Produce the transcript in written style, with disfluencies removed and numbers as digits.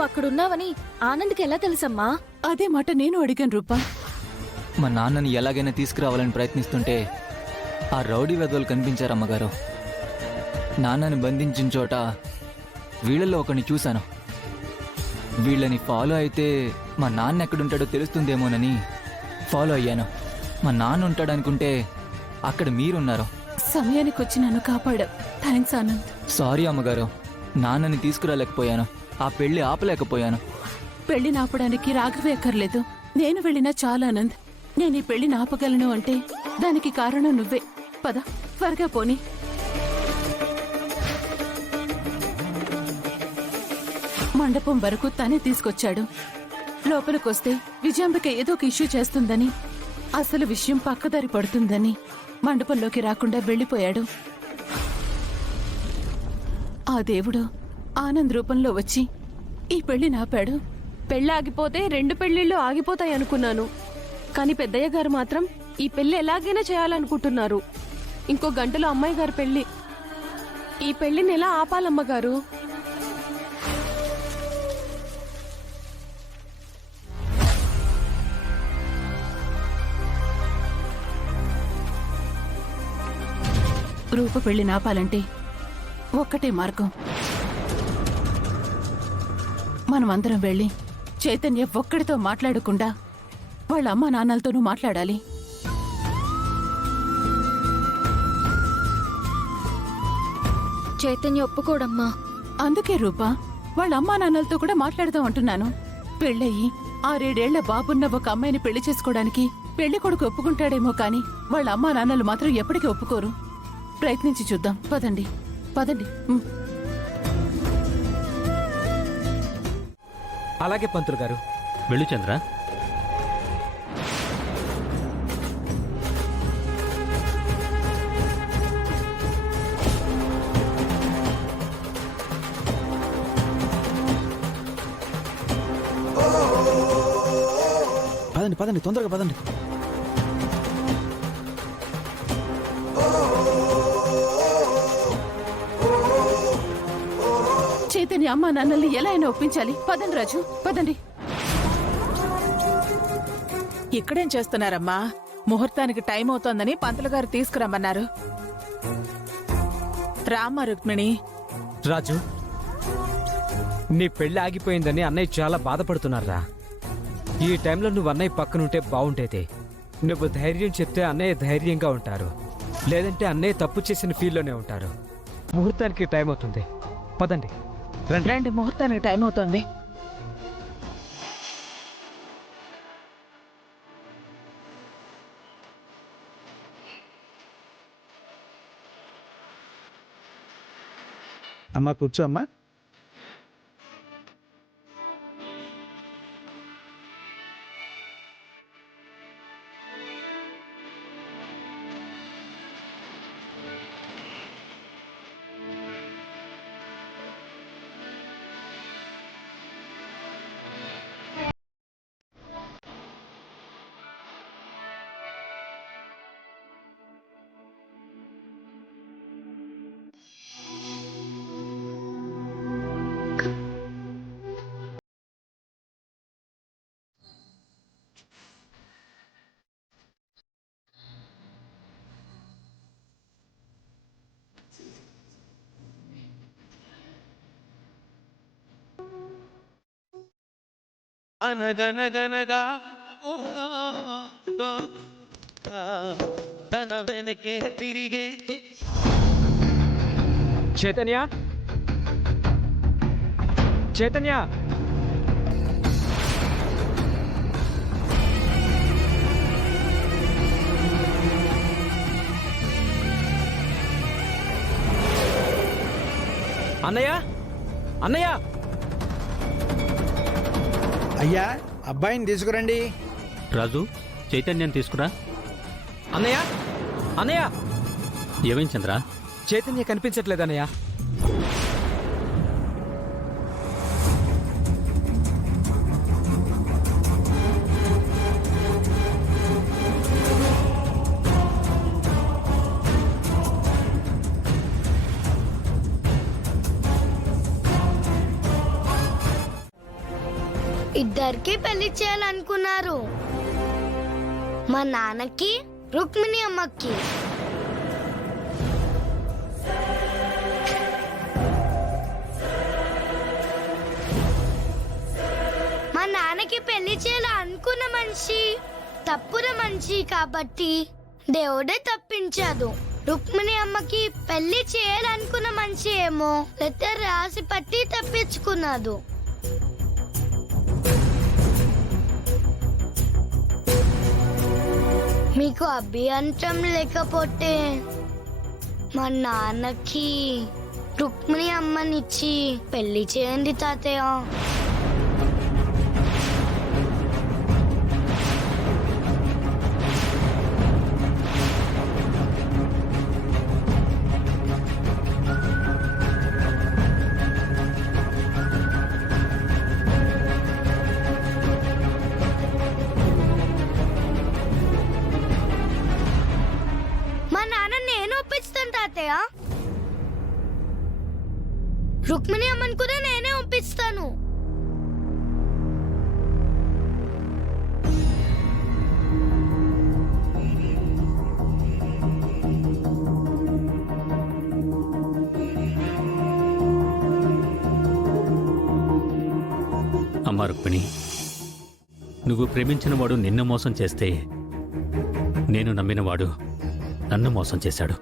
నువ్వు అక్కడున్నావని ఆనంద్కి ఎలా తెలుసమ్మా? అదే మాట నేను అడిగాను రూపా. మా నాన్నని ఎలాగైనా తీసుకురావాలని ప్రయత్నిస్తుంటే ఆ రౌడీ వెధవలు కనిపించారమ్మగారు. నాన్నని బంధించిన చోట వీళ్ళల్లో ఒకరిని చూశాను. వీళ్ళని ఫాలో అయితే మా నాన్న ఎక్కడుంటాడో తెలుస్తుందేమోనని ఫాలో అయ్యాను. మా నాన్న ఉంటాడనుకుంటే అక్కడ మీరున్నారు. సమయానికి వచ్చి నన్ను కాపాడా. థ్యాంక్స్ ఆనంద్. సారీ అమ్మగారు, నాన్నని తీసుకురాలేకపోయాను. ఆ పెళ్లి ఆపలేకపోయాను. పెళ్లి నాపడానికి రాఘవే అక్కర్లేదు, నేను వెళ్ళినా చాలా ఆనంద్. నేను ఈ పెళ్లి నాపగలను అంటే దానికి కారణం నువ్వే. పద త్వరగా పోని. మండపం వరకు తనే తీసుకొచ్చాడు. లోపలికొస్తే విజయాంబిక ఏదో ఒక ఇష్యూ చేస్తుందని, అసలు విషయం పక్కదారి పడుతుందని మండపంలోకి రాకుండా వెళ్లిపోయాడు. ఆ దేవుడు ఆనంద్ రూపంలో వచ్చి ఈ పెళ్లి నాపాడు. పెళ్ళాగిపోతే 2 పెళ్లిళ్ళు ఆగిపోతాయి అనుకున్నాను. కానీ పెద్దయ్య గారు మాత్రం ఈ పెళ్లి ఎలాగైనా చేయాలనుకుంటున్నారు. ఇంకో గంటలో అమ్మాయి గారి పెళ్లి. ఈ పెళ్లిని ఎలా ఆపాలమ్మగారు? రూప పెళ్లి నాపాలంటే ఒక్కటే మార్గం. మనమందరం వెళ్ళి చైతన్య ఒక్కడితో మాట్లాడకుండా వాళ్ళ అమ్మా నాన్నలతోనూ మాట్లాడాలి. చైతన్య ఒప్పుకోడమ్మా. అందుకే రూపా వాళ్ళ అమ్మా నాన్నలతో కూడా మాట్లాడదాం అంటున్నాను. పెళ్ళయి 6-7 బాబున్న ఒక అమ్మాయిని పెళ్లి చేసుకోవడానికి పెళ్లి కొడుకు ఒప్పుకుంటాడేమో కానీ వాళ్ళ అమ్మా నాన్నలు మాత్రం ఎప్పటికీ ఒప్పుకోరు. ప్రయత్నించి చూద్దాం. పదండి పదండి. అలాగే పంతులు గారు. వెళ్ళు చంద్ర. పదండి పదండి, తొందరగా పదండి. చైతన్య అమ్మా నాన్నల్ని ఎలా అయినా ఒప్పించాలి. పదండి రాజు పదండి. ఇక్కడేం చేస్తున్నారమ్మా? ముహూర్తానికి టైం అవుతోందని పంతులు గారు తీసుకురమ్మన్నారు. రామ్మా రుక్మిణి. రాజు, నీ పెళ్లి ఆగిపోయిందని అన్నయ్య చాలా బాధపడుతున్నారా. ఈ టైంలో నువ్వు అన్నయ్య పక్కనుంటే బాగుండేది. నువ్వు ధైర్యం చెప్తే అన్నయ్య ధైర్యంగా ఉంటారు, లేదంటే అన్నయ్య తప్పు చేసిన ఫీల్లోనే ఉంటారు. ముహూర్తానికి టైం అవుతుంది, పదండి. రండి, ముహూర్తానికి టైం అవుతోంది. అమ్మా కూర్చో అమ్మా. అనగనగనగా తన వెనకే తిరిగే చైతన్య, చైతన్య. అన్నయ్య, అన్నయ్య. అయ్యా, అబ్బాయిని తీసుకురండి. రాజు, చైతన్యం తీసుకురా. అన్నయ్య, అన్నయ్య. ఏమేం చంద్ర? చైతన్య కనిపించట్లేదన్నయ్య. ఇద్దరికి పెళ్లి చేయాలనుకున్నారు. మా నాన్నకి రుక్మిణి అమ్మకి. మా నాన్నకి పెళ్లి చేయాలనుకున్న మనిషి తప్పున మనిషి కాబట్టి దేవుడే తప్పించాడు. రుక్మిణి అమ్మకి పెళ్లి చేయాలనుకున్న మనిషి ఏమో లెటర్ రాసి పట్టి తప్పించుకున్నాడు. మీకు అభ్యంతరం లేకపోతే మా నాన్నకి రుక్మిణి అమ్మనిచ్చి పెళ్లి చేయండి తాతయ్య. మా నాన్న నేను ఒప్పిస్తాను తాతయ్య. రుక్మిణి అమ్మని కూడా నేనే ఒప్పిస్తాను. అమ్మా రుక్మిణి, నువ్వు ప్రేమించిన వాడు నిన్ను మోసం చేస్తే నేను నమ్మినవాడు నన్ను మోసం చేశాడు.